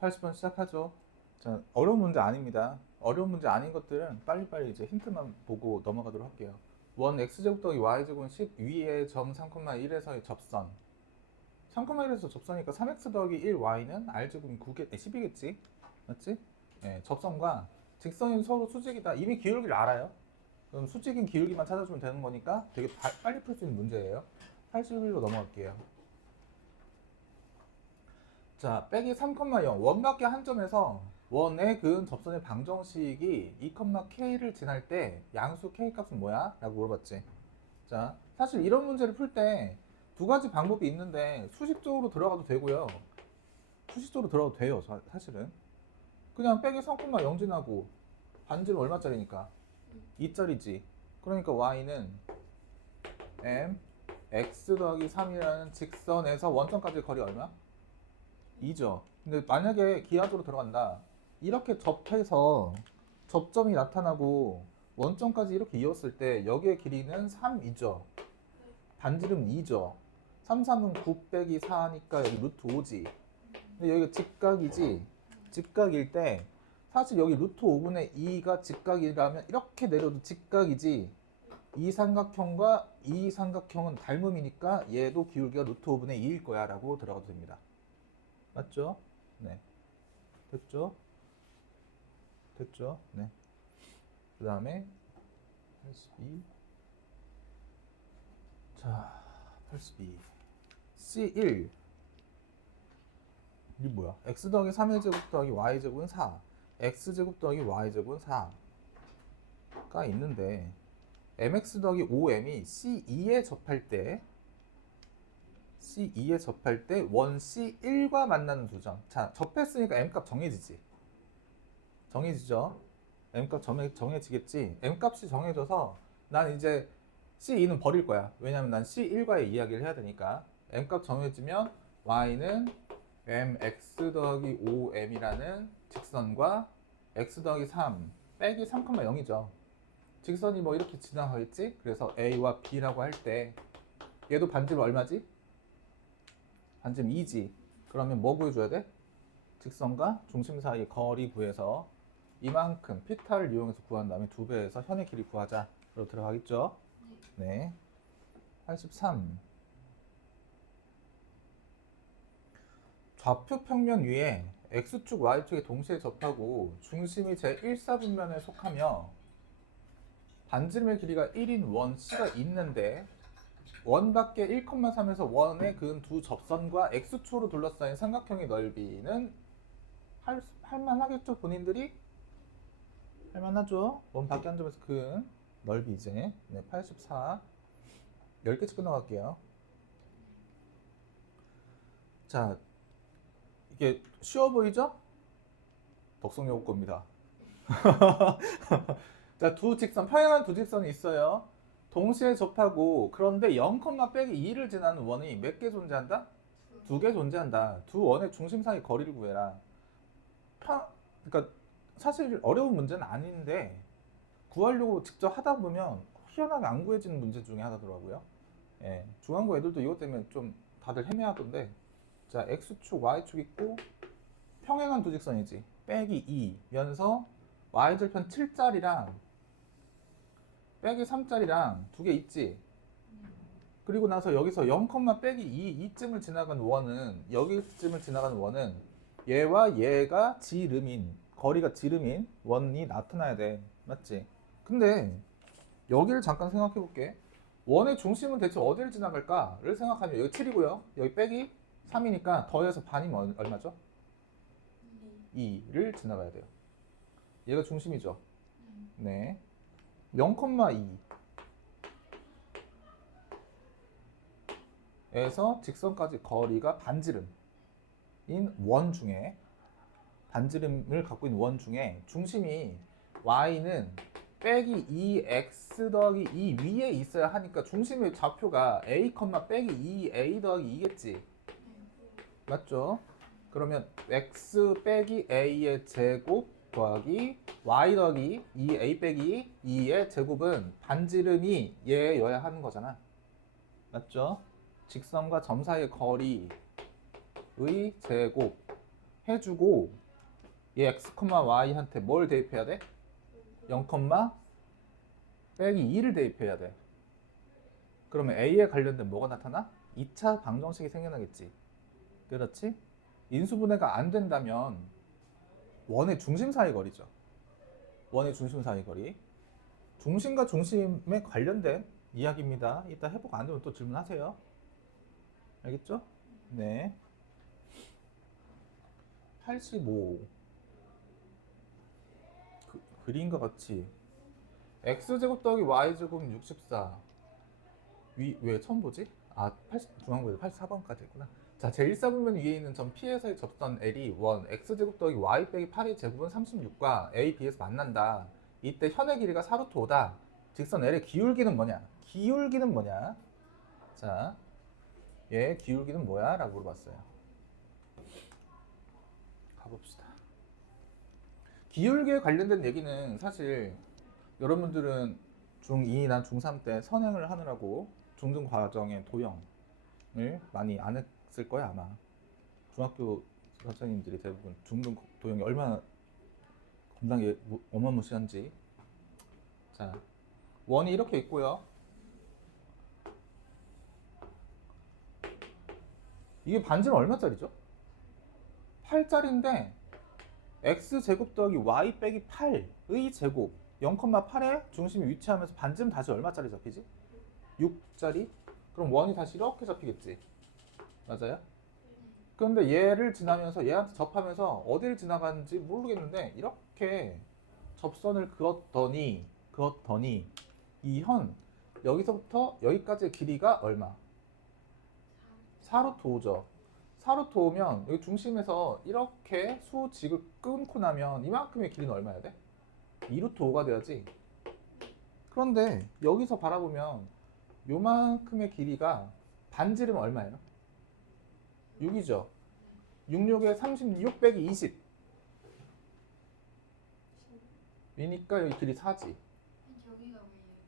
80번 시작하죠. 자, 어려운 문제 아닙니다. 어려운 문제 아닌 것들은 빨리빨리 이제 힌트만 보고 넘어가도록 할게요. 원 x제곱 더하기 y제곱은 10 위에 점 3,1에서의 접선. 3,1에서 접선이니까 3x 더하기 1y는 r제곱이 10이겠지? 맞지? 네, 접선과 직선이 서로 수직이다. 이미 기울기를 알아요. 그럼 수직인 기울기만 찾아주면 되는 거니까 되게 빨리 풀 수 있는 문제예요. 81로 넘어갈게요. 자, 빼기 3,0 원밖에 한 점에서 원의 그은 접선의 방정식이 2,k를 지날 때 양수 k 값은 뭐야? 라고 물어봤지. 자, 사실 이런 문제를 풀 때 두 가지 방법이 있는데 수식적으로 들어가도 되고요. 수식적으로 들어가도 돼요, 사실은. 그냥 빼기 3,0 지나고 반지름 얼마짜리니까? 2짜리지. 그러니까 y는 m x 더하기 3이라는 직선에서 원점까지 거리 얼마? 2죠. 근데 만약에 기하적으로 들어간다. 이렇게 접해서 접점이 나타나고 원점까지 이렇게 이었을 때 여기의 길이는 3이죠. 반지름 2죠. 3, 3은 9 빼기 4니까 여기 루트 5지. 근데 여기가 직각이지. 직각일 때 사실 여기 루트 5분의 2가 직각이라면 이렇게 내려도 직각이지. 이 삼각형과 이 삼각형은 닮음이니까 얘도 기울기가 루트 5분의 2일 거야 라고 들어가도 됩니다. 맞죠? 네. 됐죠? 됐죠? 네. 그 다음에 82. 자, 82. C1. 이게 뭐야? x 더하기 3의 제곱 더하기 y 제곱은 4. x 제곱 더하기 y 제곱은 4가 있는데 mx 더하기 5m이 C2에 접할 때 C2에 접할 때 원 C1과 만나는 두 점. 자, 접했으니까 m값 정해지지. 정해지죠? m값 정해지겠지? m값이 정해져서 난 이제 C2는 버릴 거야. 왜냐면 난 C1과의 이야기를 해야 되니까. m값 정해지면 y는 mx 더하기 5m이라는 직선과 x 더하기 3 빼기 3,0이죠. 직선이 뭐 이렇게 지나가겠지? 그래서 a와 b라고 할 때 얘도 반지름 얼마지? 반지름 2지. 그러면 뭐 구해줘야 돼? 직선과 중심 사이의 거리 구해서 이만큼 피타를 이용해서 구한 다음에 2배에서 현의 길이 구하자. 로 들어가겠죠? 네. 83. 좌표 평면 위에 x축, y축이 동시에 접하고 중심이 제1사분면에 속하며 반지름의 길이가 1인 원 C가 있는데 원 밖에 1,3에서 원의 그은 두 접선과 x축으로 둘러싸인 삼각형의 넓이는 할만하겠죠? 본인들이? 할만하죠? 원 밖에 한 점에서 그은 넓이 이제 네, 84. 10개씩 끝나갈게요. 자, 이게 쉬워 보이죠? 덕성여고 겁니다. 자, 두 직선, 평행한 두 직선이 있어요. 동시에 접하고 그런데 0, 빼기 2를 지나는 원이 몇 개 존재한다? 2개 존재한다. 두 원의 중심 사이 거리를 구해라. 그러니까 사실 어려운 문제는 아닌데 구하려고 직접 하다 보면 희한하게 안 구해지는 문제 중에 하나더라고요. 예, 중간고 애들도 이것 때문에 좀 다들 헤매하던데. 자, x축, y축 있고 평행한 두 직선이지. 빼기 2면서 y절편 7짜리랑 빼기 3짜리랑 두 개 있지. 그리고 나서 여기서 0, 빼기 2 이쯤을 지나간 원은 여기쯤을 지나가는 원은 얘와 얘가 지름인 거리가 지름인 원이 나타나야 돼. 맞지? 근데 여기를 잠깐 생각해 볼게. 원의 중심은 대체 어디를 지나갈까를 생각하면 여기 7이고요. 여기 빼기 3이니까 더해서 반이면 얼마죠? 2를 지나가야 돼요. 얘가 중심이죠. 네. 0,2 에서 직선까지 거리가 반지름인 원 중에 반지름을 갖고 있는 원 중에 중심이 y는 빼기 2x 더하기 2 위에 있어야 하니까 중심의 좌표가 a, 빼기 2a 더하기 2겠지. 맞죠? 그러면 x 빼기 a의 제곱 더하기 y 더하기 2a 빼기 2의 제곱은 반지름이 얘여야 하는 거잖아. 맞죠? 직선과 점 사이의 거리의 제곱 해주고 얘 x, y한테 뭘 대입해야 돼? 0, 빼기 2를 대입해야 돼. 그러면 a에 관련된 뭐가 나타나? 2차 방정식이 생겨나겠지. 그렇지? 인수분해가 안 된다면 원의 중심 사이 거리죠. 원의 중심 사이 거리. 중심과 중심에 관련된 이야기입니다. 이따 해보고 안 되면 또 질문하세요. 알겠죠? 네. 85. 그림과 같이 x제곱 더하기 y제곱 64. 왜 처음 보지? 아, 중앙고에서 84번까지 했구나. 자, 제1사분면 위에 있는 점 P에서의 접선 L이 원 x제곱 더하기 y 빼기 8의 제곱은 36과 a, b에서 만난다. 이때 현의 길이가 4루트 5다. 직선 L의 기울기는 뭐냐? 기울기는 뭐냐? 자, 얘 기울기는 뭐야? 라고 물어봤어요. 가봅시다. 기울기에 관련된 얘기는 사실 여러분들은 중2나 중3 때 선행을 하느라고 중등 과정의 도형을 많이 안 했을 거야 아마. 중학교 선생님들이 대부분 중등 도형이 얼마나 겁나게 어마무시한지. 자, 원이 이렇게 있고요. 이게 반지는 얼마짜리죠? 8짜리인데 x제곱 더하기 y 빼기 8의 제곱 0,8에 중심이 위치하면서 반지름 다시 얼마짜리 잡히지? 6짜리? 그럼 원이 다시 이렇게 잡히겠지. 맞아요? 그런데 얘를 지나면서 얘한테 접하면서 어디를 지나가는지 모르겠는데 이렇게 접선을 그었더니 이 현 여기서부터 여기까지의 길이가 얼마? 4루트 5죠. 4루트 5면 여기 중심에서 이렇게 수직을 끊고 나면 이만큼의 길이는 얼마야 돼? 2루트 5가 돼야지. 그런데 여기서 바라보면 요만큼의 길이가 반지름 얼마예요? 6이죠. 66에 36 빼기 20 이니까 여기 길이 4지. 저기가 왜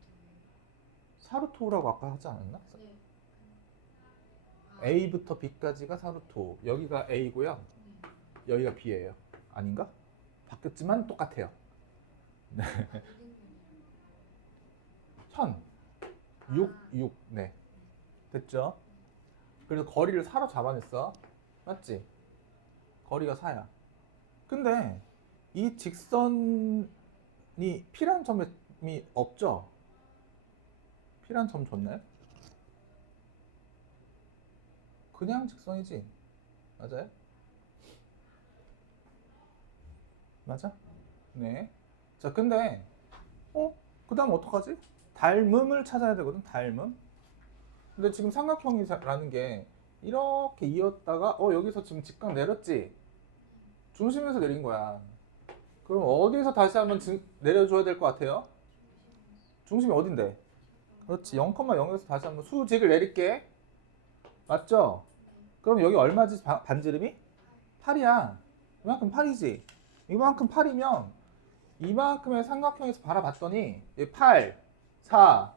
4루트 5라고 아까 하지 않았나? 네. A부터 B까지가 4루트 5. 여기가 A고요. 여기가 B예요. 아닌가? 바뀌었지만 똑같아요. 네. 현 6, 6. 네. 됐죠? 그래서 거리를 4로 잡아냈어. 맞지? 거리가 4야. 근데 이 직선이 P라는 점이 없죠? P라는 점 줬나요? 그냥 직선이지. 맞아요? 맞아? 네. 자, 근데 그 다음 어떡하지? 닮음을 찾아야 되거든. 닮음. 근데 지금 삼각형이라는 게 이렇게 이었다가 여기서 지금 직각 내렸지? 중심에서 내린 거야. 그럼 어디서 다시 한번 내려줘야 될 것 같아요? 중심이 어딘데? 그렇지. 0,0에서 다시 한번 수직을 내릴게. 맞죠? 그럼 여기 얼마지 반지름이? 8이야. 이만큼 8이지. 이만큼 8이면 이만큼의 삼각형에서 바라봤더니 8, 4,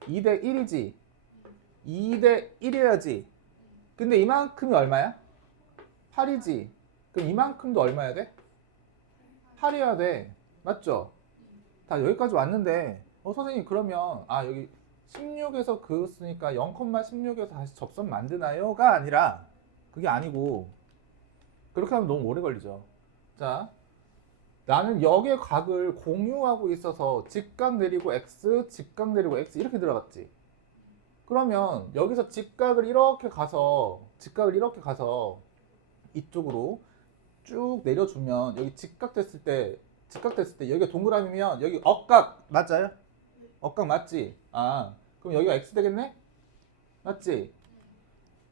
2대 1이지. 2대 1이어야지. 근데 이만큼이 얼마야? 8이지. 그럼 이만큼도 얼마야 돼? 8이어야 돼. 맞죠? 다 여기까지 왔는데 선생님 그러면 여기 16에서 그었으니까 0,16에서 다시 접선 만드나요?가 아니라 그게 아니고 그렇게 하면 너무 오래 걸리죠. 자, 나는 여기의 각을 공유하고 있어서 직각 내리고 x, 직각 내리고 x 이렇게 들어갔지. 그러면 여기서 직각을 이렇게 가서 이쪽으로 쭉 내려주면 여기 직각 됐을 때 여기가 동그라미면 여기 억각 맞아요? 억각 맞지? 그럼 여기가 x 되겠네? 맞지?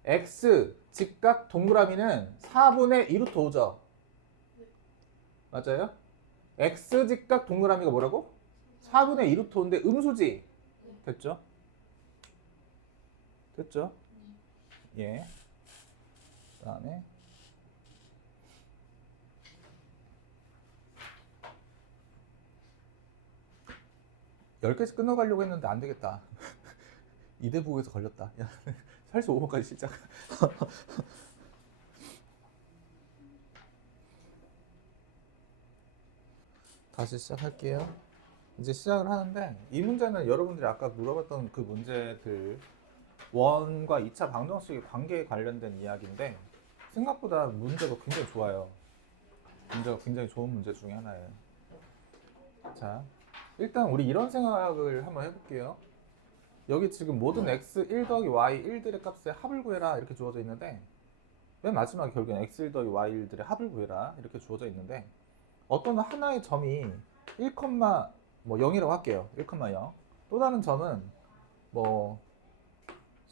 x 직각 동그라미는 4분의 2루트 5죠? 맞아요? x 직각 동그라미가 뭐라고? 4분의 2루트 5인데 음수지? 됐죠? 됐죠? 예. 그 다음에 10개씩 끊어가려고 했는데 안 되겠다. 이대부에서 걸렸다. 야, 85번까지 시작. 다시 시작할게요. 이제 시작을 하는데 이 문제는 여러분들이 아까 물어봤던 그 문제들 원과 2차 방정식의 관계에 관련된 이야기인데 생각보다 문제가 굉장히 좋아요. 문제가 굉장히 좋은 문제 중에 하나예요. 자, 일단 우리 이런 생각을 한번 해볼게요. 여기 지금 모든 x 1 더하기 y 1들의 값의 합을 구해라 이렇게 주어져 있는데 맨 마지막에 결국엔 x 1 더하기 y 1들의 합을 구해라 이렇게 주어져 있는데 어떤 하나의 점이 1, 뭐 0이라고 할게요. 1,0. 또 다른 점은 뭐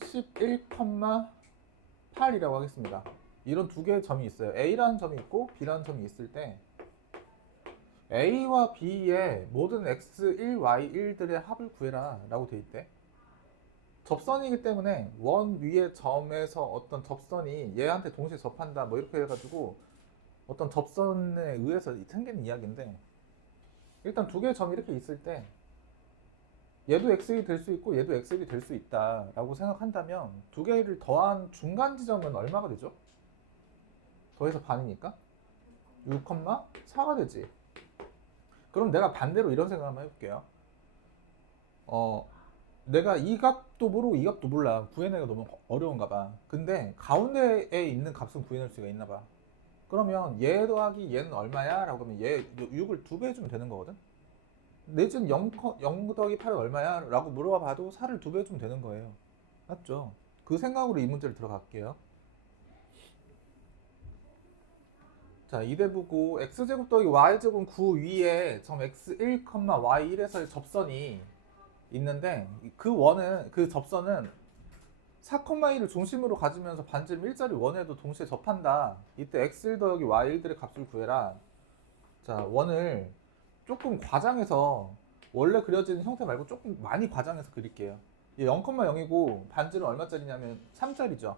11,8이라고 하겠습니다. 이런 두 개의 점이 있어요. A라는 점이 있고 B라는 점이 있을 때 A와 B의 모든 x1, y1들의 합을 구해라 라고 돼 있대. 접선이기 때문에 원 위의 점에서 어떤 접선이 얘한테 동시에 접한다 뭐 이렇게 해가지고 어떤 접선에 의해서 생기는 이야기인데 일단 두 개의 점이 이렇게 있을 때 얘도 x이 될 수 있고 얘도 x이 될 수 있다 라고 생각한다면 두 개를 더한 중간 지점은 얼마가 되죠? 더해서 반이니까 6,4가 되지. 그럼 내가 반대로 이런 생각 한번 해볼게요. 내가 이 값도 모르고 이 값도 몰라. 구해내기가 너무 어려운가 봐. 근데 가운데에 있는 값은 구해낼 수가 있나 봐. 그러면 얘 더하기 얘는 얼마야? 라고 하면 얘 6을 2배 해주면 되는 거거든. 내지는 0 더하기 8은 얼마야? 라고 물어봐 봐도 4를 2배 해주면 되는 거예요. 맞죠? 그 생각으로 이 문제를 들어갈게요. 자, 이대부고 x제곱 더하기 y제곱 9 위에 점 x1, y1에서의 접선이 있는데 그 접선은 4,2를 중심으로 가지면서 반지름 일자리 원에도 동시에 접한다. 이때 x1 더하기 y1들의 값을 구해라. 자, 원을 조금 과장해서 원래 그려지는 형태 말고 조금 많이 과장해서 그릴게요. 0,0이고 반지름 얼마짜리냐면 3짜리죠.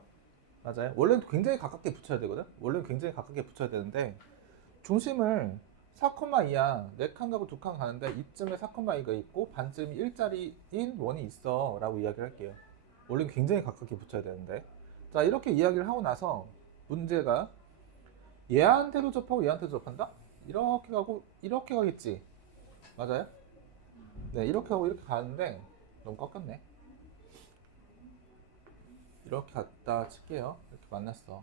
맞아요. 원래는 굉장히 가깝게 붙여야 되거든. 원래는 굉장히 가깝게 붙여야 되는데 중심을 4,2야. 4칸 가고 2칸 가는데 이쯤에 4,2가 있고 반지름이 일자리인 원이 있어 라고 이야기를 할게요. 원래는 굉장히 가깝게 붙여야 되는데 자 이렇게 이야기를 하고 나서 문제가 얘한테도 접하고 얘한테도 접한다? 이렇게 가고 이렇게 가겠지. 맞아요? 네, 이렇게 하고 이렇게 가는데 너무 꺾였네. 이렇게 갔다 칠게요. 이렇게 만났어.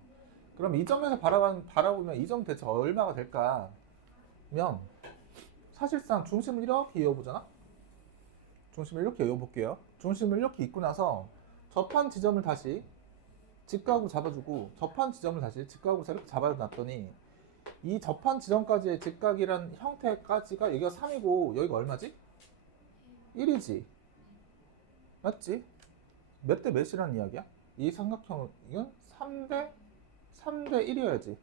그럼 이 점에서 바라보면 이 점 대체 얼마가 될까? 면 사실상 중심을 이렇게 이어보잖아? 중심을 이렇게 이어볼게요. 중심을 이렇게 잇고 나서 접한 지점을 다시 직각으로 잡아주고 접한 지점을 다시 직각으로 이렇게 잡아놨더니 이 접한 지점까지의 직각이란 형태까지가 여기가 3이고 여기가 얼마지? 1이지. 맞지? 몇 대 몇이라는 이야기야? 이 삼각형은 3대 1이어야지.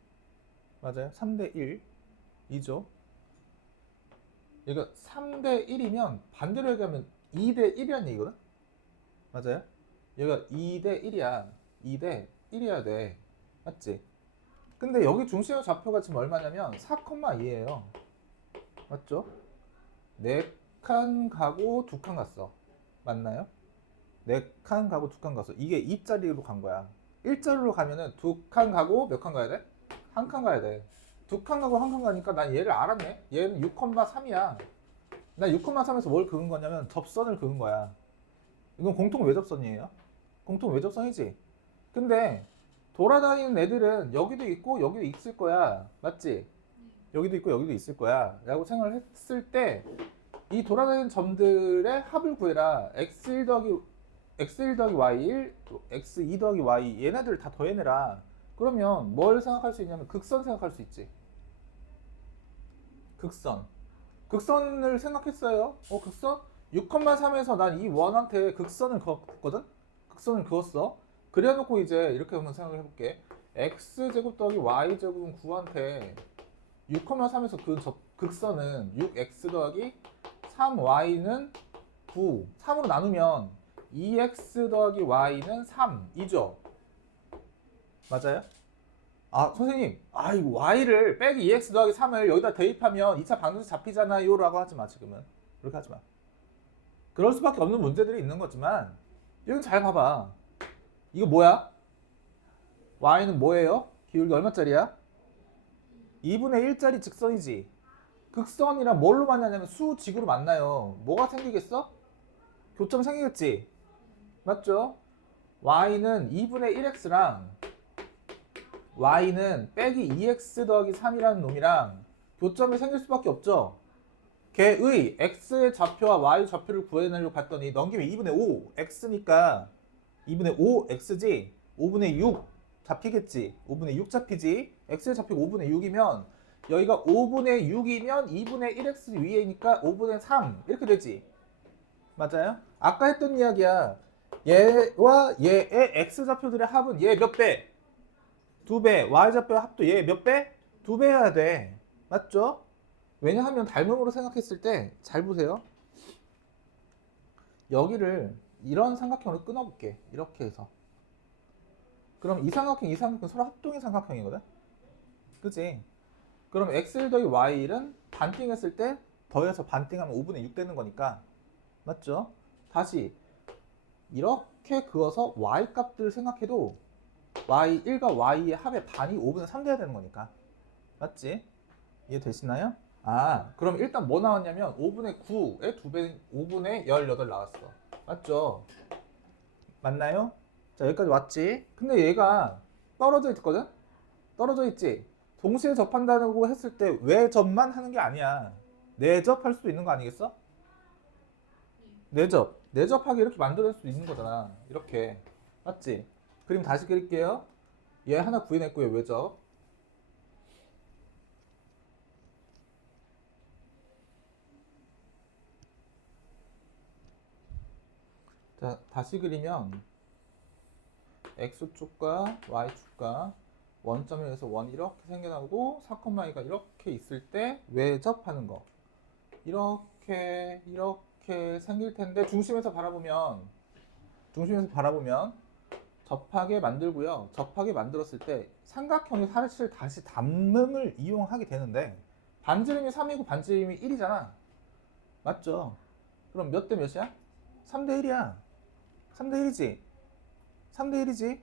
맞아요. 3대 1 이죠. 그러니까 3대 1이면 반대로 얘기하면 2대 1이라는 얘기거든. 맞아요. 얘가 2대 1이야. 2대 1이어야 돼. 맞지? 근데 여기 중심의 좌표가 지금 얼마냐면 4,2예요. 맞죠? 4칸 가고 2칸 갔어. 맞나요? 4칸 가고 2칸 갔어. 이게 2자리로 간 거야. 1자리로 가면은 2칸 가고 몇 칸 가야 돼? 1칸 가야 돼. 2칸 가고 1칸 가니까 난 얘를 알았네. 얘는 6,3이야. 나 6,3에서 뭘 그은 거냐면 접선을 그은 거야. 이건 공통 외접선이에요. 공통 외접선이지. 근데 돌아다니는 애들은 여기도 있고 여기도 있을 거야. 맞지? 여기도 있고 여기도 있을 거야. 라고 생각을 했을 때 이 돌아다니는 점들의 합을 구해라. x1 더하기 y1, x2 더하기 y 얘네들을 다 더해내라. 그러면 뭘 생각할 수 있냐면 극선 생각할 수 있지. 극선. 극선을 생각했어요. 극선? 6,3에서 난 이 원한테 극선을 그었거든? 극선을 그었어. 그래놓고 이제 이렇게 한번 생각을 해볼게. x제곱 더하기 y제곱은 9한테 6,3에서 그 극선은 6x 더하기 3y는 9. 3으로 나누면 2x 더하기 y는 3이죠. 맞아요? 아 선생님 이거 y를 빼기 2x 더하기 3을 여기다 대입하면 2차 방정식 잡히잖아요 라고 하지 마. 지금은 그렇게 하지 마. 그럴 수밖에 없는 문제들이 있는 거지만 여기 잘 봐봐. 이거 뭐야? y는 뭐예요? 기울기 얼마짜리야? 2분의 1짜리 직선이지. 극선이랑 뭘로 만나냐면 수직으로 만나요. 뭐가 생기겠어? 교점 생기겠지? 맞죠? y는 2분의 1x랑 y는 빼기 2x 더하기 3이라는 놈이랑 교점이 생길 수밖에 없죠. 걔의 x의 좌표와 y 좌표를 구해내려고 봤더니 넘기면 2분의 5 x니까 2분의 5 x지 5분의 6 잡히겠지. 5분의 6 잡히지. x의 좌표가 5분의 6이면 여기가 5분의 6이면 2분의 1x 위에니까 5분의 3 이렇게 되지. 맞아요? 아까 했던 이야기야. 얘와 얘의 x 좌표들의 합은 얘 몇 배? 2배. y 좌표의 합도 얘 몇 배? 2배 해야 돼. 맞죠? 왜냐하면 닮음으로 생각했을 때 잘 보세요. 여기를 이런 삼각형으로 끊어볼게. 이렇게 해서. 그럼 이 삼각형 서로 합동의 삼각형이거든? 그치? 그럼 x1 더하기 y1은 반띵했을 때 더해서 반띵하면 5분의 6 되는 거니까 맞죠? 다시 이렇게 그어서 y 값들을 생각해도 y1과 y의 합의 반이 5분의 3 돼야 되는 거니까 맞지? 이해되시나요? 그럼 일단 뭐 나왔냐면 5분의 9의 2배 5분의 18 나왔어. 맞죠? 맞나요? 자, 여기까지 왔지? 근데 얘가 떨어져 있거든? 떨어져 있지? 동시에 접한다고 했을 때 왜 접만 하는 게 아니야. 내접할 수도 있는 거 아니겠어? 내접하게 이렇게 만들어낼 수도 있는 거잖아. 이렇게. 맞지? 그림 다시 그릴게요. 얘 하나 구해냈고요. 외접. 자, 다시 그리면 x축과 y축과 원점에서 원이 이렇게 생겨나고 4,2가 이렇게 있을 때 외접하는 거. 이렇게 생길 텐데 중심에서 바라보면 접하게 만들고요. 접하게 만들었을 때 삼각형이 사실 다시 담음을 이용하게 되는데 반지름이 3이고 반지름이 1이잖아. 맞죠? 그럼 몇 대 몇이야? 3대 1이야. 3대 1이지? 3대 1이지?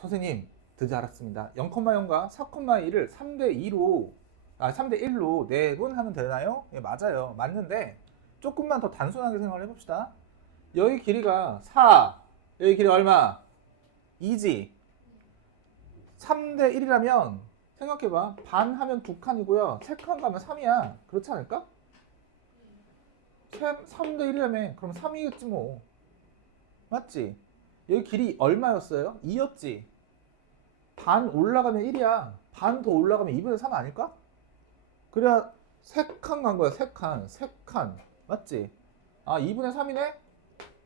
선생님 드디어 알았습니다. 0,0과 4,2를 3대 2로 3대 1로 내분하면 되나요? 예, 맞아요. 맞는데 조금만 더 단순하게 생각을 해봅시다. 여기 길이가 4, 여기 길이가 얼마? 2지. 3대 1이라면 생각해봐. 반 하면 2칸이고요. 3칸 가면 3이야. 그렇지 않을까? 3대 1이라며. 그럼 3이겠지 뭐. 맞지? 여기 길이 얼마였어요? 2였지. 반 올라가면 1이야. 반 더 올라가면 2분의 3 아닐까? 그래야 3칸 간 거야. 3칸. 맞지? 2분의 3이네?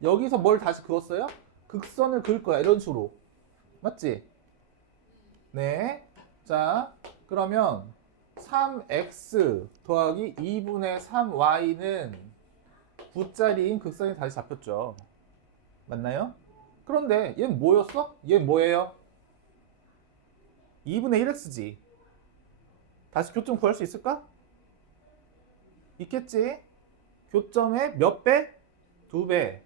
여기서 뭘 다시 그었어요? 극선을 그을 거야. 이런 식으로. 맞지? 네. 자, 그러면 3x 더하기 2분의 3y는 9짜리인 극선이 다시 잡혔죠. 맞나요? 그런데 얘는 뭐였어? 얘는 뭐예요? 2분의 1x지. 다시 교점 구할 수 있을까? 있겠지? 교점의 몇 배? 2배.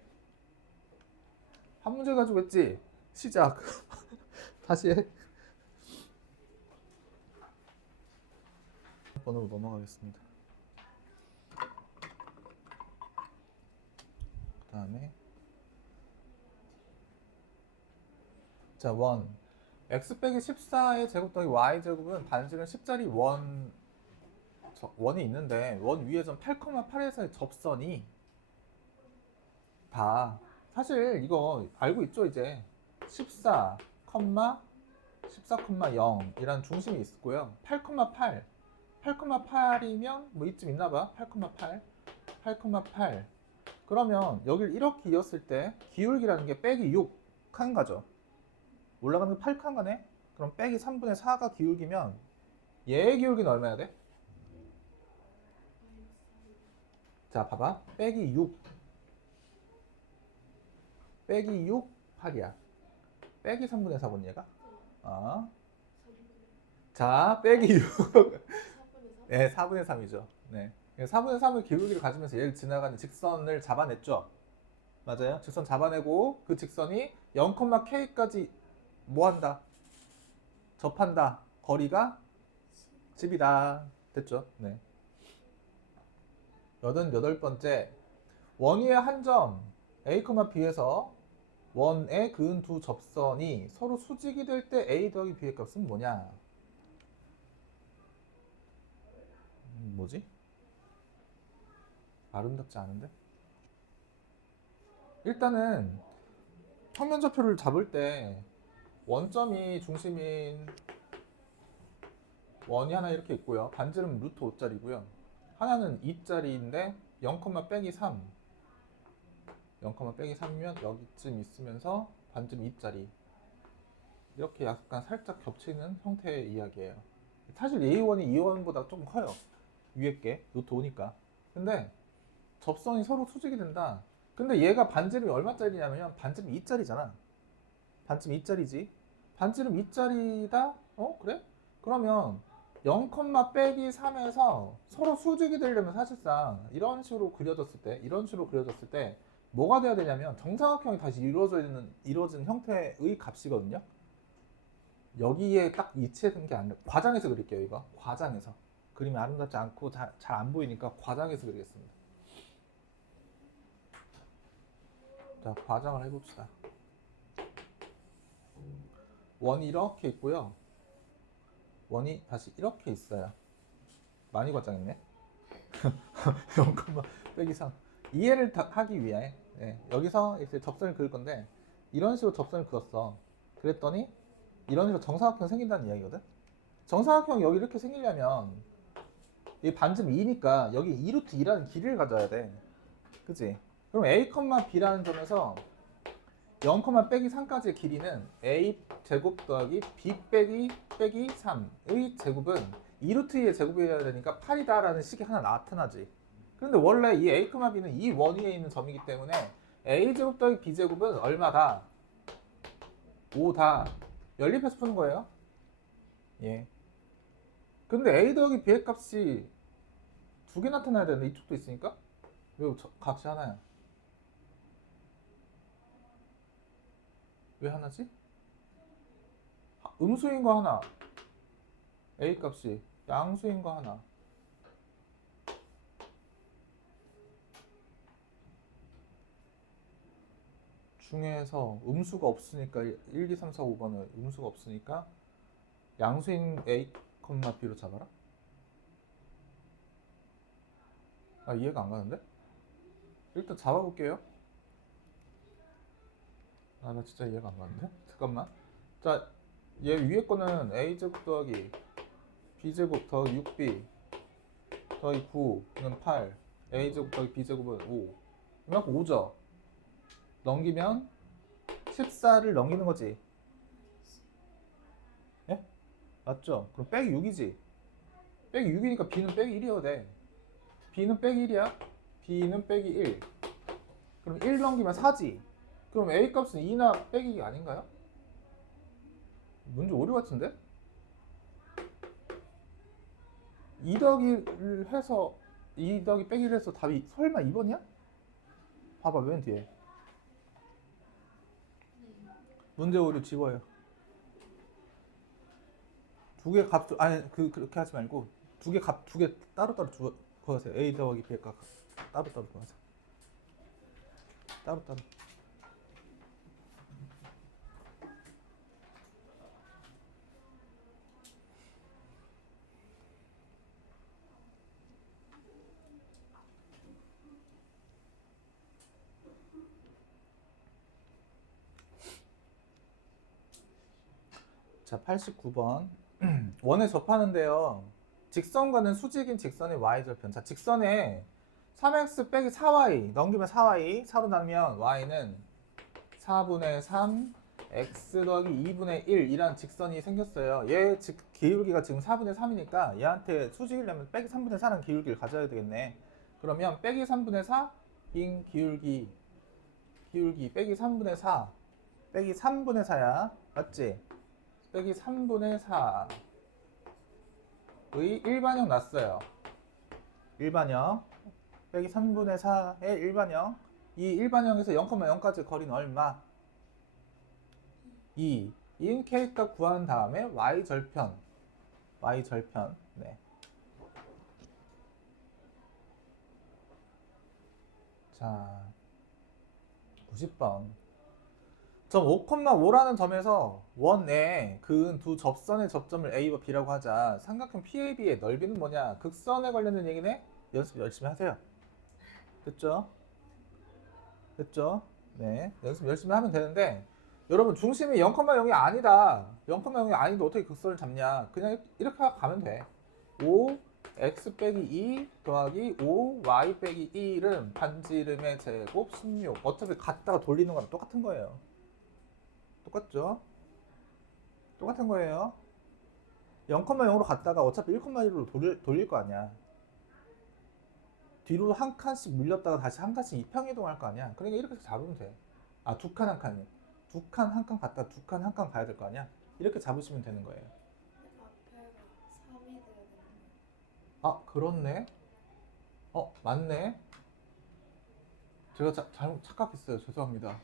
한 문제 가지고 했지? 시작. 다시 해. 번으로 넘어가겠습니다. 그 다음에 자, 원. x 빼기 14의 제곱 더하기 y 제곱은 반지름 10짜리 원이 있는데 원 위에 점 8,8에서의 접선이 다 사실 이거 알고 있죠 이제 14, 14,0 이라는 중심이 있고요. 8,8이면 뭐 이쯤 있나봐. 8,8 그러면 여기를 이렇게 이었을 때 기울기라는 게 빼기 6칸 가죠. 올라가는 게 8칸 가네. 그럼 빼기 3분의 4가 기울기면 얘의 기울기는 얼마야 돼? 자, 봐봐. 빼기 6 빼기 6, 8이야. 빼기 3분의 4번 얘가. 자, 빼기 6. 네, 4분의 3이죠. 네. 4분의 3의 기울기를 가지면서 얘를 지나가는 직선을 잡아냈죠. 맞아요. 직선 잡아내고 그 직선이 0,k까지 뭐 한다? 접한다. 거리가 10이다. 됐죠? 네. 88번째. 원위의 한 점 A, B에서 원에 그은 두 접선이 서로 수직이 될 때 A 더하기 B의 값은 뭐냐? 뭐지? 아름답지 않은데? 일단은 평면좌표를 잡을 때 원점이 중심인 원이 하나 이렇게 있고요. 반지름 루트 5짜리고요. 하나는 2짜리인데 0, 빼기 3 0, 빼기 3이면 여기쯤 있으면서 반지름 2짜리 이렇게 약간 살짝 겹치는 형태의 이야기예요. 사실 A1이 E1보다 좀 커요. 위에 게 루트 5니까. 근데 접선이 서로 수직이 된다. 근데 얘가 반지름이 얼마짜리냐면 반지름 2짜리잖아. 반지름 2짜리지. 반지름 2짜리다? 그래? 그러면 0, 빼기 3에서 서로 수직이 되려면 사실상 이런 식으로 그려졌을 때 뭐가 돼야 되냐면 정사각형이 다시 이루어진 형태의 값이거든요. 여기에 딱 이치해둔 게 아니라 과장해서 그릴게요. 이거 과장해서 그림이 아름답지 않고 잘 안 보이니까 과장해서 그리겠습니다. 자, 과장을 해봅시다. 원이 이렇게 있고요. 원이 다시 이렇게 있어요. 많이 과장했네. 0, 빼기 3. 이해를 하기 위해 여기서 이제 접선을 그을 건데 이런 식으로 접선을 그었어. 그랬더니 이런 식으로 정사각형 생긴다는 이야기거든. 정사각형 여기 이렇게 생기려면 이 반지름 2니까 여기 2루트 2라는 길이를 가져야 돼. 그치? 그럼 A, B라는 점에서 0, 빼기 3까지의 길이는 A 제곱 더하기 B 빼기 3의 제곱은 2루트 2의 제곱이어야 되니까 8이다 라는 식이 하나 나타나지. 그런데 원래 이 A, B는 이 원위에 있는 점이기 때문에 A 제곱 더하기 B 제곱은 얼마다? 5다. 연립해서 푸는 거예요. 예. 근데 A 더하기 B의 값이 두 개 나타나야 되는데 이쪽도 있으니까 왜 값이 하나야? 왜 하나지? 음수인 거 하나, A 값이 양수인 거 하나. 중에서 음수가 없으니까 1, 2, 3, 4, 5번은 음수가 없으니까 양수인 A, B로 잡아라? 아, 이해가 안 가는데? 일단 잡아볼게요. 아, 나 진짜 이해가 안 가는데? 잠깐만. 자, 얘 위에 거는 A제곱 더하기 B제곱 더하기 6B 더하기 9는 8, A제곱 더하기 B제곱은 5. 이만큼 5죠? 넘기면 14를 넘기는 거지. 예? 맞죠? 그럼 빼기 6이지. 빼기 6이니까 B는 빼기 1이어야 돼. B는 빼기 1이야. B는 빼기 1. 그럼 1 넘기면 4지. 그럼 A 값은 2나 빼기 아닌가요? 문제 오류 같은데? 2 더하기를 해서 2 더하기 빼기를 해서 답이 설마 2번이야? 봐봐, 맨 뒤에. 문제 오류 집어요. 두 개 값, 아니, 그렇게 하지 말고 두 개 값, 두 개 따로따로 구하세요. A 더하기 B의 값 따로따로 구하세요. 따로따로. 자, 89번. 원에 접하는데요. 직선과는 수직인 직선의 y절편. 자, 직선에 3x 빼기 4y 넘기면 4y, 4로 나누면 y는 4분의 3 x 더하기 2분의 1 이란 직선이 생겼어요. 얘 기울기가 지금 4분의 3이니까 얘한테 수직이려면 빼기 3분의 4라는 기울기를 가져야 되겠네. 그러면 빼기 3분의 4인 기울기 빼기 3분의 4 빼기 3분의 4야. 맞지? 빼기 3분의 4의 일반형 났어요. 일반형 빼기 3분의 4의 일반형. 이 일반형에서 0,0까지 거리는 얼마? 2인 K값 구한 다음에 Y절편. 네. 자, 90번. 점 5,5라는 점에서 원에 그은 두 접선의 접점을 A와 B라고 하자. 삼각형 PAB의 넓이는 뭐냐? 극선에 관련된 얘기네? 연습 열심히 하세요. 됐죠? 됐죠? 네. 연습 열심히 하면 되는데, 여러분, 중심이 0,0이 아니다. 0,0이 아닌데 어떻게 극선을 잡냐? 그냥 이렇게 가면 돼. 5, x 빼기 2 더하기 5, y 빼기 1은 반지름의 제곱 16. 어차피 갖다가 돌리는 거랑 똑같은 거예요. 똑같죠? 똑같은 거예요. 0,0으로 갔다가 어차피 1,1로 돌릴 거 아니야. 뒤로 한 칸씩 물렸다가 다시 한 칸씩 이평이동할 거 아니야. 그러니까 이렇게 잡으면 돼. 아, 두 칸 한 칸이. 두 칸 한 칸 갔다 두 칸 한 칸 가야 될 거 아니야. 이렇게 잡으시면 되는 거예요. 앞에가 3이 돼야 되는데. 아, 그렇네. 맞네. 제가 잘못 착각했어요. 죄송합니다.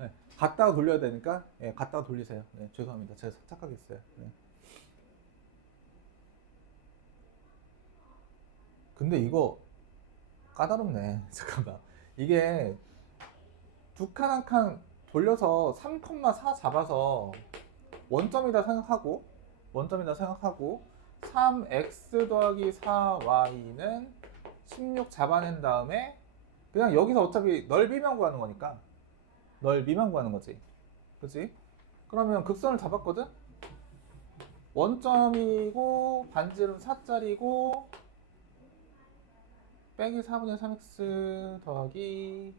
네, 갔다가 돌려야 되니까 갔다가 돌리세요. 네, 죄송합니다. 제가 착각했어요. 네. 근데 이거 까다롭네. 잠깐만. 이게 두 칸 한 칸 돌려서 3,4 잡아서 원점이다 생각하고 3x 더하기 4y는 16 잡아낸 다음에 그냥 여기서 어차피 넓이만 구하는 거니까 넓이만 구하는 거지. 그치? 그러면 극선을 잡았거든? 원점이고 반지름 4짜리고 빼기 4분의 3x 더하기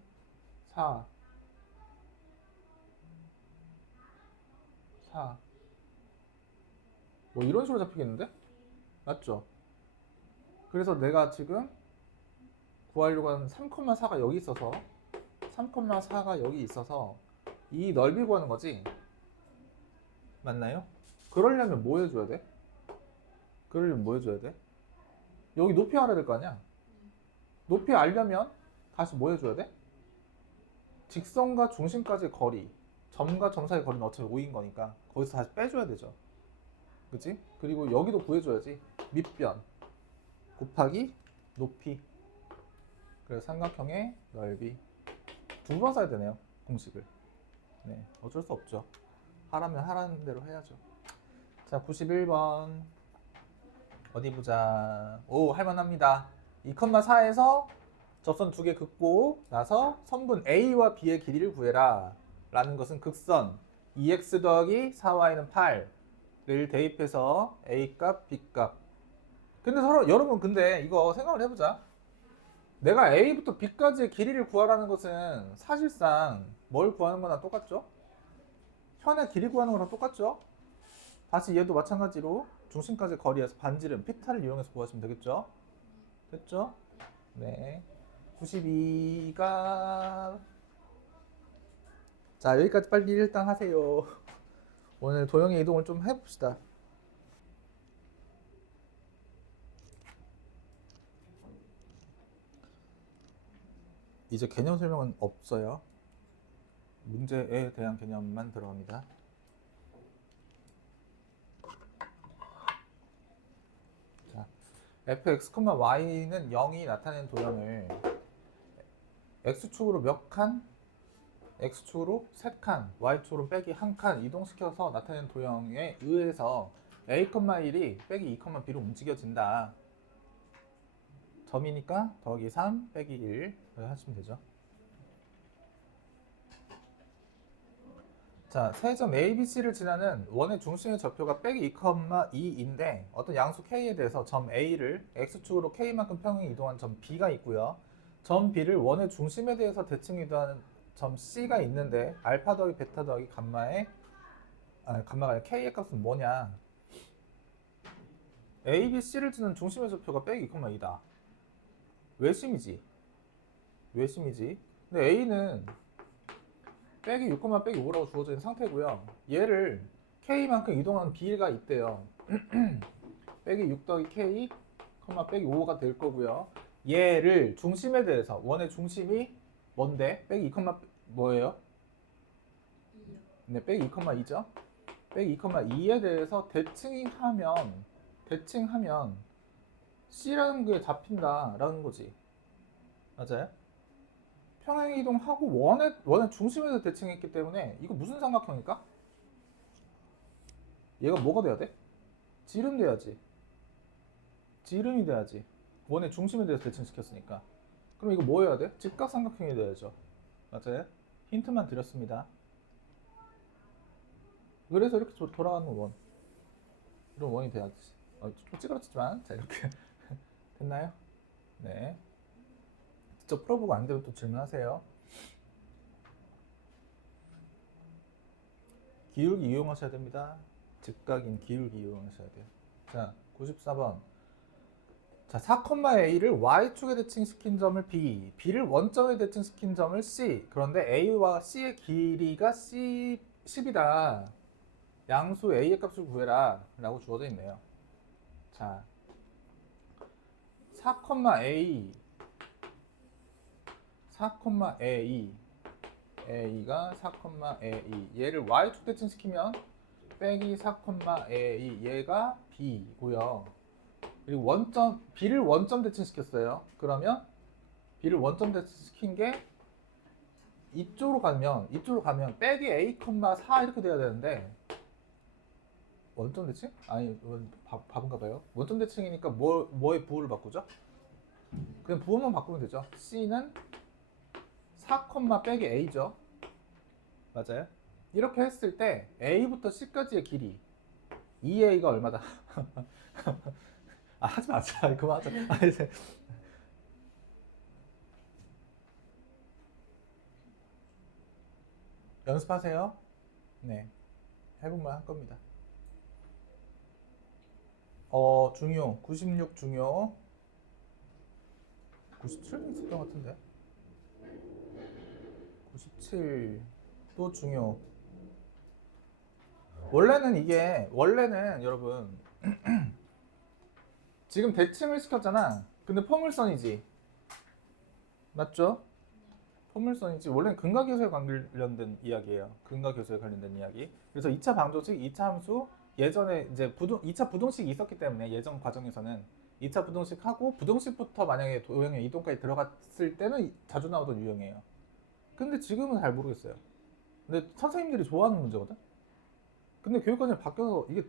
4 뭐 이런 식으로 잡히겠는데? 맞죠? 그래서 내가 지금 구하려고 하는 3,4가 여기 있어서 3,4가 여기 있어서 이 넓이 구하는 거지? 맞나요? 그러려면 뭐 해줘야 돼? 여기 높이 알아야 될 거 아니야? 높이 알려면 다시 뭐 해줘야 돼? 직선과 중심까지 거리, 점과 점 사이 거리는 어차피 5인 거니까 거기서 다시 빼줘야 되죠. 그치? 그리고 여기도 구해줘야지. 밑변 곱하기 높이. 그래서 삼각형의 넓이. 두 번 써야 되네요. 공식을. 네, 어쩔 수 없죠. 하라면 하라는 대로 해야죠. 자, 91번. 어디 보자. 오, 할만합니다. 2,4에서 접선 두 개 긋고 나서 선분 A와 B의 길이를 구해라 라는 것은 극선 2x 더하기 4y는 8를 대입해서 A 값, B 값. 근데 여러분 근데 이거 생각을 해보자. 내가 A부터 B까지의 길이를 구하라는 것은 사실상 뭘 구하는 거나 똑같죠? 현의 길이 구하는 거랑 똑같죠? 다시 얘도 마찬가지로 중심까지 거리에서 반지름 피타를 이용해서 구하시면 되겠죠? 됐죠? 네. 92가 자, 여기까지 빨리 일단 하세요. 오늘 도형의 이동을 좀 해봅시다. 이제 개념 설명은 없어요. 문제에 대한 개념만 들어갑니다. 자, fx, y는 0이 나타낸 도형을 x축으로 몇 칸? x축으로 3칸, y축으로 빼기 1칸 이동시켜서 나타낸 도형에 의해서 a, 1이 빼기 2, b로 움직여진다. 점이니까 더하기 3 빼기 1 하시면 되죠. 자, 세 점 A, B, C를 지나는 원의 중심의 좌표가 빼기 2,2인데 어떤 양수 K에 대해서 점 A를 X축으로 K만큼 평행 이동한 점 B가 있고요. 점 B를 원의 중심에 대해서 대칭 이동하는 점 C가 있는데 알파 더하기 베타 더하기 감마가 아니라 K의 값은 뭐냐? A, B, C를 지는 중심의 좌표가 빼기 2,2다. 외심이지. 근데 A는 빼기 6, 빼기 5라고 주어져 있는 상태고요. 얘를 K만큼 이동하는 B가 있대요. 빼기 6 더하기 K, 빼기 5가 될 거고요. 얘를 중심에 대해서 원의 중심이 뭔데? 빼기 2, 뭐예요? 2요. 네, 빼기 2,2죠. 빼기 2,2에 대해서 대칭하면 C라는 게 잡힌다라는 거지. 맞아요? 평행 이동하고 원의 중심에서 대칭했기 때문에 이거 무슨 삼각형일까? 얘가 뭐가 돼야 돼? 지름 돼야지. 지름이 돼야지. 원의 중심에 대해서 대칭시켰으니까. 그럼 이거 뭐 해야 돼? 직각삼각형이 돼야죠. 맞아요? 힌트만 드렸습니다. 그래서 이렇게 돌아가는 원. 이런 원이 돼야지. 좀 찌그러지지만 자 이렇게 됐나요? 네. 직접 풀어보고 안 되면 또 질문하세요. 기울기 이용하셔야 됩니다. 직각인 기울기 이용하셔야 돼요. 자, 94번. 자, 4,A를 Y축에 대칭시킨 점을 B, B를 원점에 대칭시킨 점을 C. 그런데 A와 C의 길이가 10이다. 양수 A의 값을 구해라 라고 주어져 있네요. 자, 4,A 4,A A가 4,A 얘를 Y축 대칭시키면 빼기 4,A 얘가 B고요. 그리고 B를 원점 대칭시켰어요. 그러면 B를 원점 대칭시킨 게 이쪽으로 가면 빼기 A, 4 이렇게 돼야 되는데 원점 대칭? 아니 바본가 봐요. 원점 대칭이니까 뭐의 부호를 바꾸죠? 그냥 부호만 바꾸면 되죠. C는 4, 빼기 A죠. 맞아요? 이렇게 했을 때 A부터 C까지의 길이 2A가 얼마다? 하지 마자. 그만하자. 이제 연습하세요. 네, 해보면 할 겁니다. 중요 96 중요 97 있었던 것 같은데 97도 중요. 원래는 여러분 지금 대칭을 시켰잖아. 근데 포물선이지. 맞죠? 포물선이지. 원래는 근각교수에 관련된 이야기예요. 근각교수에 관련된 이야기. 그래서 2차 방정식, 2차 함수 예전에 이제 2차 부동식이 있었기 때문에 예전 과정에서는 2차 부동식하고 부동식부터 만약에 도형의 이동까지 들어갔을 때는 자주 나오던 유형이에요. 근데 지금은 잘 모르겠어요. 근데 선생님들이 좋아하는 문제거든? 근데 교육과정이 바뀌어서 이게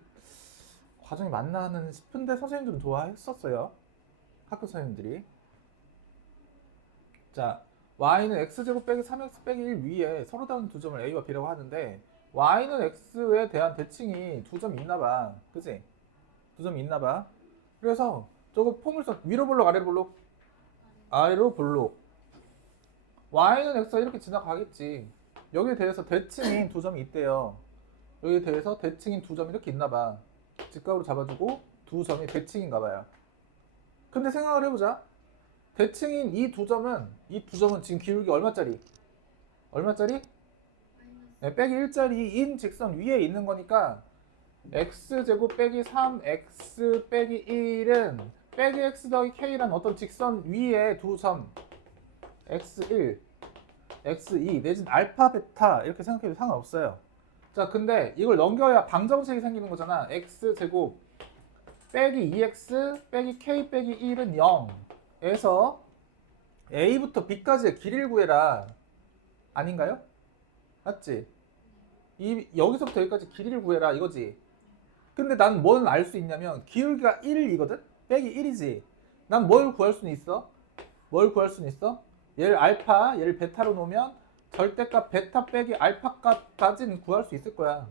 과정이 맞나 싶은데 선생님들은 좋아했었어요. 학교 선생님들이. 자, y는 x제곱 빼기 3x 빼기 1 위에 서로 다른 두 점을 a와 b라고 하는데 y는 x에 대한 대칭이 두 점이 있나 봐. 그치? 두 점이 있나 봐. 그래서 저거 포물선 위로 볼록 아래로 볼록? 아래로 볼록. y는 x가 이렇게 지나가겠지. 여기에 대해서 대칭인 두 점이 있대요. 여기에 대해서 대칭인 두 점이 이렇게 있나 봐. 직각으로 잡아주고 두 점이 대칭인가 봐요. 근데 생각을 해보자. 대칭인 이 두 점은 지금 기울기 얼마짜리? 네, 빼기 1짜리인 직선 위에 있는 거니까 x제곱 빼기 3x 빼기 1은 빼기 x 더하기 k라는 어떤 직선 위에 두 점 x1, x2 내지는 알파, 베타 이렇게 생각해도 상관없어요. 자, 근데 이걸 넘겨야 방정식이 생기는 거잖아. x제곱 빼기 2x 빼기 k 빼기 1은 0에서 a부터 b까지의 길이를 구해라. 아닌가요? 맞지? 여기서부터 여기까지 길이를 구해라 이거지. 근데 난 뭘 알 수 있냐면 기울기가 1이거든? 빼기 1이지. 난 뭘 구할 수는 있어? 얘를 알파, 얘를 베타로 놓으면 절대값 베타 빼기 알파 값까지는 구할 수 있을 거야.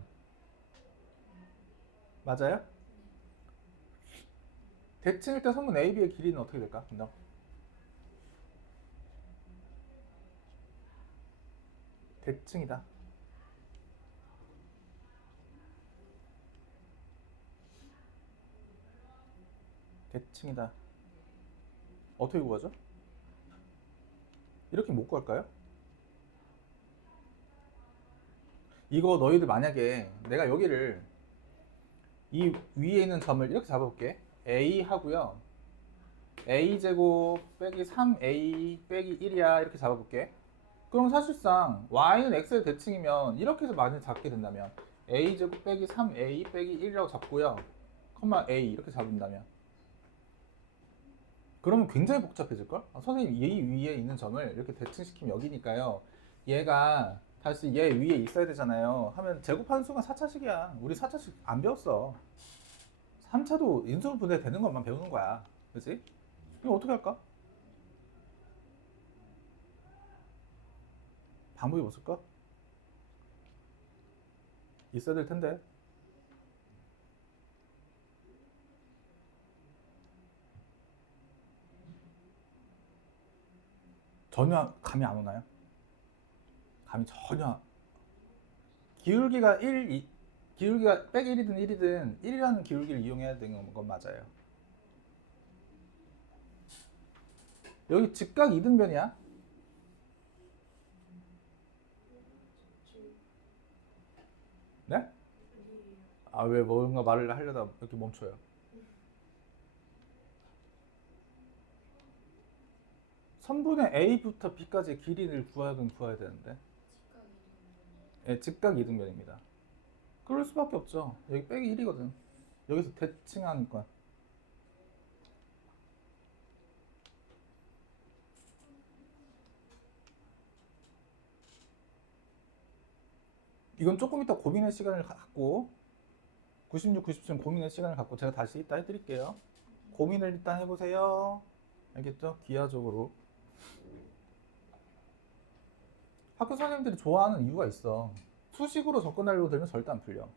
맞아요? 대칭일 때 선분 AB의 길이는 어떻게 될까? 그럼 대칭이다. 대칭이다. 어떻게 구하죠? 이렇게 못 구할까요? 이거 너희들 만약에 내가 여기를 이 위에 있는 점을 이렇게 잡아볼게. A 하고요. A제곱 빼기 3A 빼기 1이야 이렇게 잡아볼게. 그럼 사실상 Y는 X의 대칭이면 이렇게 해서 많이 잡게 된다면 A제곱 빼기 3A 빼기 1이라고 잡고요. 컴마 A 이렇게 잡는다면 그러면 굉장히 복잡해질걸? 선생님 얘 위에 있는 점을 이렇게 대칭시키면 여기니까요. 얘가 다시 얘 위에 있어야 되잖아요. 하면 제곱하는 순간 4차식이야. 우리 4차식 안 배웠어. 3차도 인수분 분해 되는 것만 배우는 거야. 그치? 이거 어떻게 할까? 방법이 없을까? 있어야 될 텐데. 전혀 감이 안 오나요? 감이 전혀. 기울기가 1, 기울기가 백 1이든 1이든 1이라는 기울기를 이용해야 되는 건 맞아요. 여기 직각 이등변이야? 네? 아, 왜 뭔가 말을 하려다 이렇게 멈춰요? 선분의 A부터 B까지 길이를 구해야 되는데. 예, 직각 이등변입니다. 그럴 수밖에 없죠. 여기 빼기 1이거든. 여기서 대칭하니까. 이건 조금 이따 고민의 시간을 갖고 96, 97 고민의 시간을 갖고 제가 다시 이따 해드릴게요. 고민을 일단 해보세요. 알겠죠? 기하적으로. 학교 선생님들이 좋아하는 이유가 있어. 수식으로 접근하려고 들면 절대 안 풀려.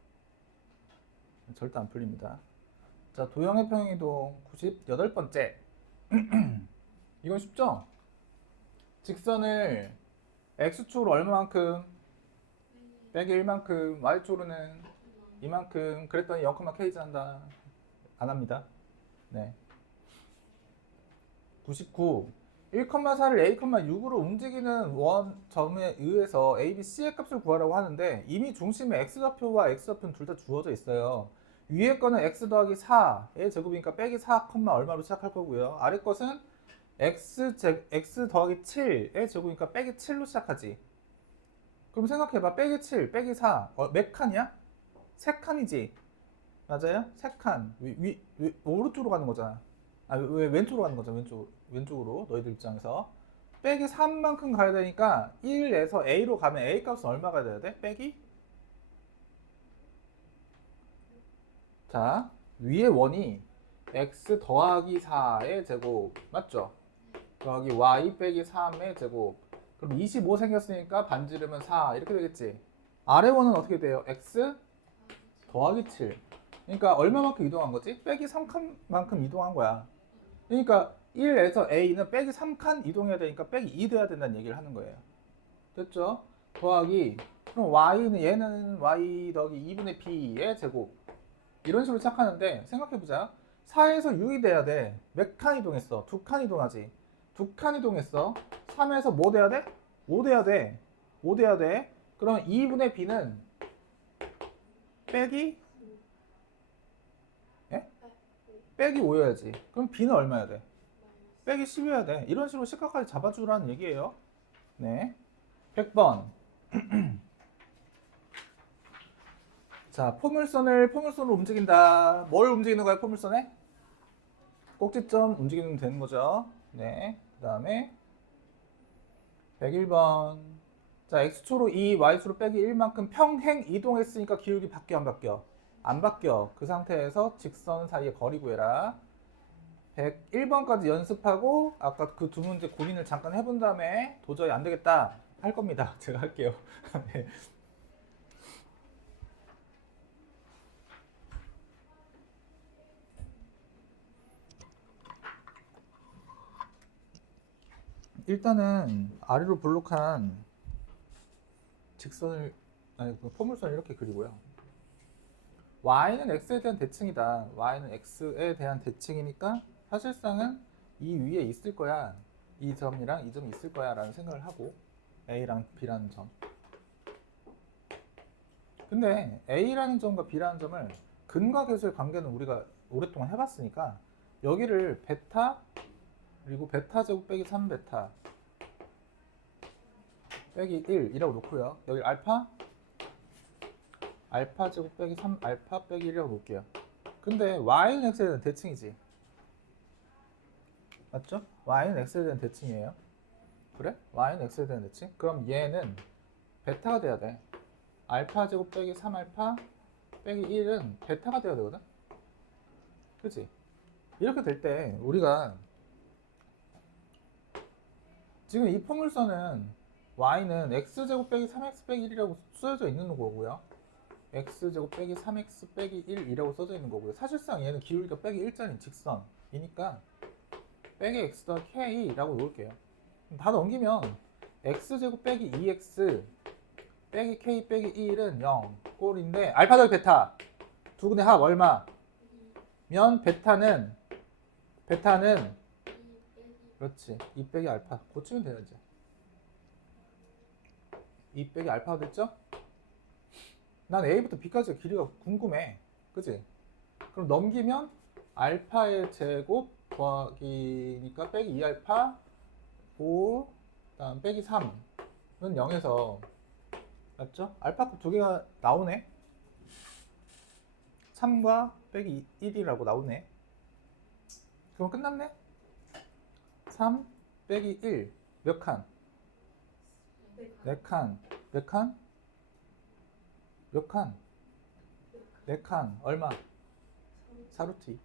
절대 안 풀립니다. 자, 도형의 평행이동 98번째. 이건 쉽죠? 직선을 x축으로 얼마만큼 빼기 1만큼, y축으로는 이만큼, 그랬더니 0,k 지난다. 안 합니다. 네. 99. 1,4를 a,6으로 움직이는 원점에 의해서 a, b, c의 값을 구하라고 하는데 이미 중심에 x좌표와 x좌표는 둘 다 주어져 있어요. 위에 거는 x 더하기 4의 제곱이니까 빼기 4, 얼마로 시작할 거고요. 아래 것은 x 더하기 7의 제곱이니까 빼기 7로 시작하지. 그럼 생각해봐. 빼기 7, 빼기 4. 몇 칸이야? 3칸이지. 맞아요? 3칸. 오른쪽으로 가는 거잖아. 아, 왜 왼쪽으로 가는 거죠? 왼쪽으로. 너희들 입장에서. 빼기 3만큼 가야 되니까 1에서 A로 가면 A 값은 얼마가 돼야 돼? 빼기? 자, 위에 원이 x 더하기 4의 제곱. 맞죠? 더하기 y 빼기 3의 제곱. 그럼 25 생겼으니까 반지르면 4 이렇게 되겠지. 아래 원은 어떻게 돼요? x 더하기 7. 그러니까 얼마만큼 이동한 거지? 빼기 3칸만큼 이동한 거야. 그러니까 1에서 a는 빼기 3칸 이동해야 되니까 빼기 2 돼야 된다는 얘기를 하는 거예요. 됐죠? 더하기 그럼 y는 얘는 y 더하기 2분의 b의 제곱. 이런 식으로 시작하는데 생각해보자. 4에서 6이 돼야 돼. 몇 칸 이동했어? 2칸 이동하지. 2칸 이동했어. 3에서 뭐 돼야 돼? 5 돼야 돼. 5 돼야 돼. 그럼 2분의 b는 빼기? 예? 빼기 5여야지. 그럼 b는 얼마야 돼? 빼기 10이어야 돼. 이런 식으로 식각까지 잡아주라는 얘기예요. 네. 100번. 자, 포물선으로 움직인다. 뭘 움직이는 거야, 포물선에? 꼭지점 움직이면 되는 거죠. 네. 그 다음에 101번. 자, x초로 2, y초로 빼기 1만큼 평행 이동했으니까 기울기 바뀌어, 안 바뀌어? 안 바뀌어. 그 상태에서 직선 사이의 거리 구해라. 101번까지 연습하고 아까 그 두 문제 고민을 잠깐 해본 다음에 도저히 안 되겠다 할 겁니다. 제가 할게요. 네. 일단은 아래로 볼록한 직선을 그 포물선을 이렇게 그리고요. y는 x에 대한 대칭이다. y는 x에 대한 대칭이니까 사실상은 이 위에 있을 거야. 이 점이랑 이 점이 있을 거야 라는 생각을 하고 a랑 b라는 점. 근데 a라는 점과 b라는 점을 근과 계수의 관계는 우리가 오랫동안 해봤으니까 여기를 베타 그리고 베타 제곱 빼기 3베타 빼기 1이라고 놓고요. 여기 알파 제곱 빼기 3 알파 빼기 1이라고 놓을게요. 근데 y는 x에 대한 대칭이지. 맞죠? y는 x에 대한 대칭이에요. 그래? y는 x에 대한 대칭? 그럼 얘는 베타가 돼야 돼. 알파 제곱 빼기 3알파 빼기 1은 베타가 돼야 되거든? 그치? 이렇게 될 때 우리가 지금 이 포물선은 y는 x제곱 빼기 3x 빼기 1이라고 써져 있는 거고요. x제곱 빼기 3x 빼기 1이라고 써져 있는 거고요. 사실상 얘는 기울기가 빼기 1자리인 직선이니까 빼기 x 더하기 k라고 놓을게요. 다 넘기면 x제곱 빼기 2x 빼기 k 빼기 1은 0 꼴인데 알파 더하기 베타 두 군의 합 얼마? 면 베타는 그렇지 2 빼기 알파 고치면 돼요 이제. 2 빼기 알파가 됐죠? 난 A부터 B까지의 길이가 궁금해. 그치? 그럼 넘기면 알파의 제곱 더하기니까 빼기 2알파 5 다음 빼기 3은 0에서 맞죠? 알파값 두 개가 나오네. 3과 빼기 1이라고 나오네. 그럼 끝났네? 3 빼기 1 몇 칸? 4칸. 몇 칸? 몇 칸? 4칸. 얼마? 4루트 2.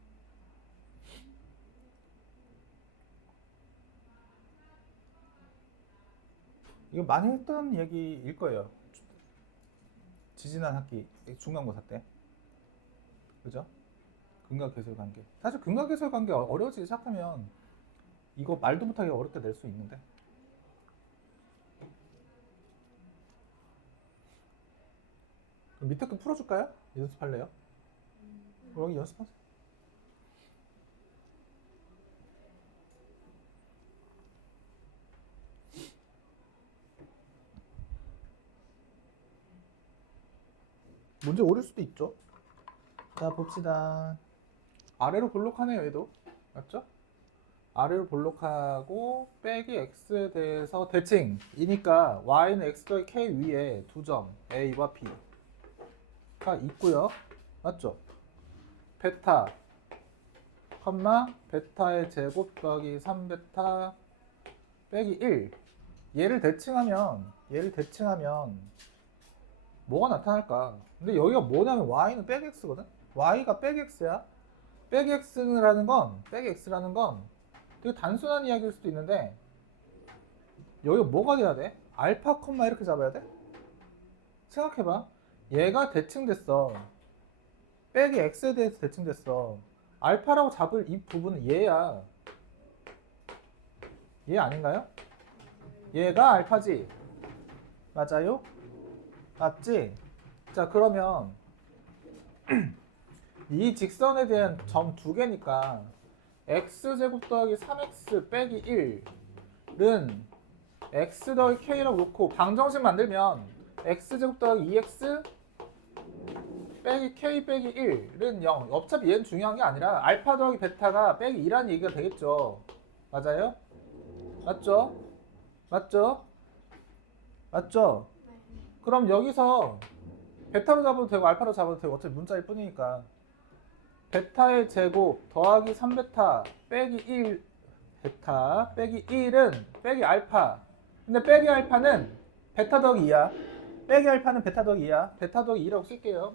이거 많이 했던 얘기일 거예요. 지지난 학기 중간고사 때. 그죠? 근각계술 관계. 사실 근각계술 관계 어려워지기 시작하면 이거 말도 못하게 어렵게 낼 수 있는데. 그럼 밑에 거 풀어줄까요? 연습할래요? 여기 연습하세요. 문제 오를 수도 있죠. 자 봅시다. 아래로 볼록하네요 얘도. 맞죠? 아래로 볼록하고 빼기 x에 대해서 대칭이니까 y는 x 더하기 k 위에 두 점 a와 b가 있고요. 맞죠? 베타 컴마 베타의 제곱 더하기 3베타 빼기 1 얘를 대칭하면 뭐가 나타날까? 근데 여기가 뭐냐면 y는 빼기 x거든? y가 빼기 x야. 빼기 x라는 건 되게 단순한 이야기일 수도 있는데 여기가 뭐가 돼야 돼? 알파 콤마 이렇게 잡아야 돼? 생각해봐. 얘가 대칭됐어. 빼기 x에 대해서 대칭됐어. 알파라고 잡을 이 부분은 얘야. 얘 아닌가요? 얘가 알파지. 맞아요? 맞지? 자 그러면 이 직선에 대한 점 두 개니까 x제곱 더하기 3x 빼기 1은 x 더하기 k라고 놓고 방정식 만들면 x제곱 더하기 2x 빼기 k 빼기 1은 0. 어차피 얘는 중요한 게 아니라 알파 더하기 베타가 빼기 2라는 얘기가 되겠죠. 맞아요? 맞죠? 맞죠? 맞죠? 그럼 여기서 베타로 잡아도 되고 알파로 잡아도 되고 어차피 문자일 뿐이니까 베타의 제곱 더하기 3베타 빼기 1 베타 빼기 1은 빼기 알파. 근데 빼기 알파는 베타 더하기 2야. 빼기 알파는 베타 더하기 2야. 베타 더하기 2라고 쓸게요.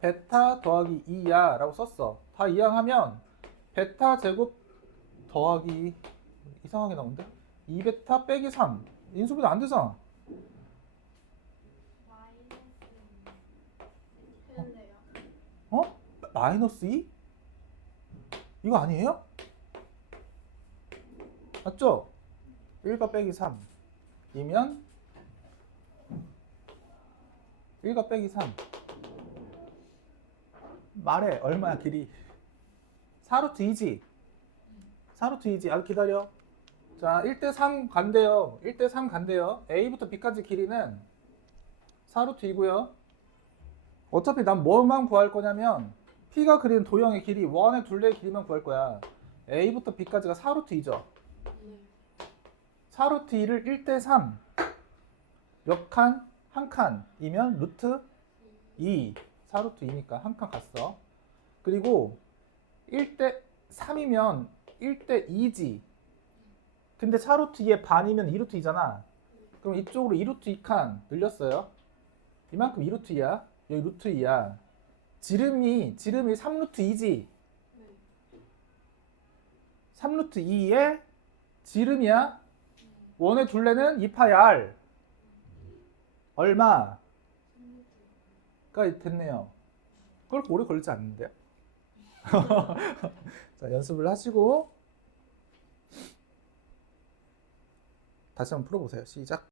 베타 더하기 2야 라고 썼어. 다 이항하면 베타 제곱 더하기 이상하게 나오는데 2베타 빼기 3 인수분해 안 되잖아. 어? 마이너스 2? 이거 아니에요? 맞죠? 1과 빼기 3이면 1과 빼기 3 말해 얼마야 길이? 4루트 2지? 4루트 2지? 아 기다려. 자 1대 3 간대요. 1대 3 간대요. A부터 B까지 길이는 4루트 2고요. 어차피 난 뭐만 구할 거냐면 P가 그린 도형의 길이 원의 둘레의 길이만 구할 거야. A부터 B까지가 4루트 2죠. 4루트 2를 1대 3 몇 칸? 한 칸이면 루트 2 4루트 2니까 한 칸 갔어. 그리고 1대 3이면 1대 2지. 근데 4루트 2의 반이면 2루트 2잖아. 그럼 이쪽으로 2루트 2칸 늘렸어요. 이만큼 2루트 2야. 여기 루트 2야. 지름이 3루트 2지. 3루트 2의 지름이야. 원의 둘레는 2파이 r. 얼마가 됐네요. 그렇게 오래 걸리지 않는데요? 자, 연습을 하시고 다시 한번 풀어보세요. 시작.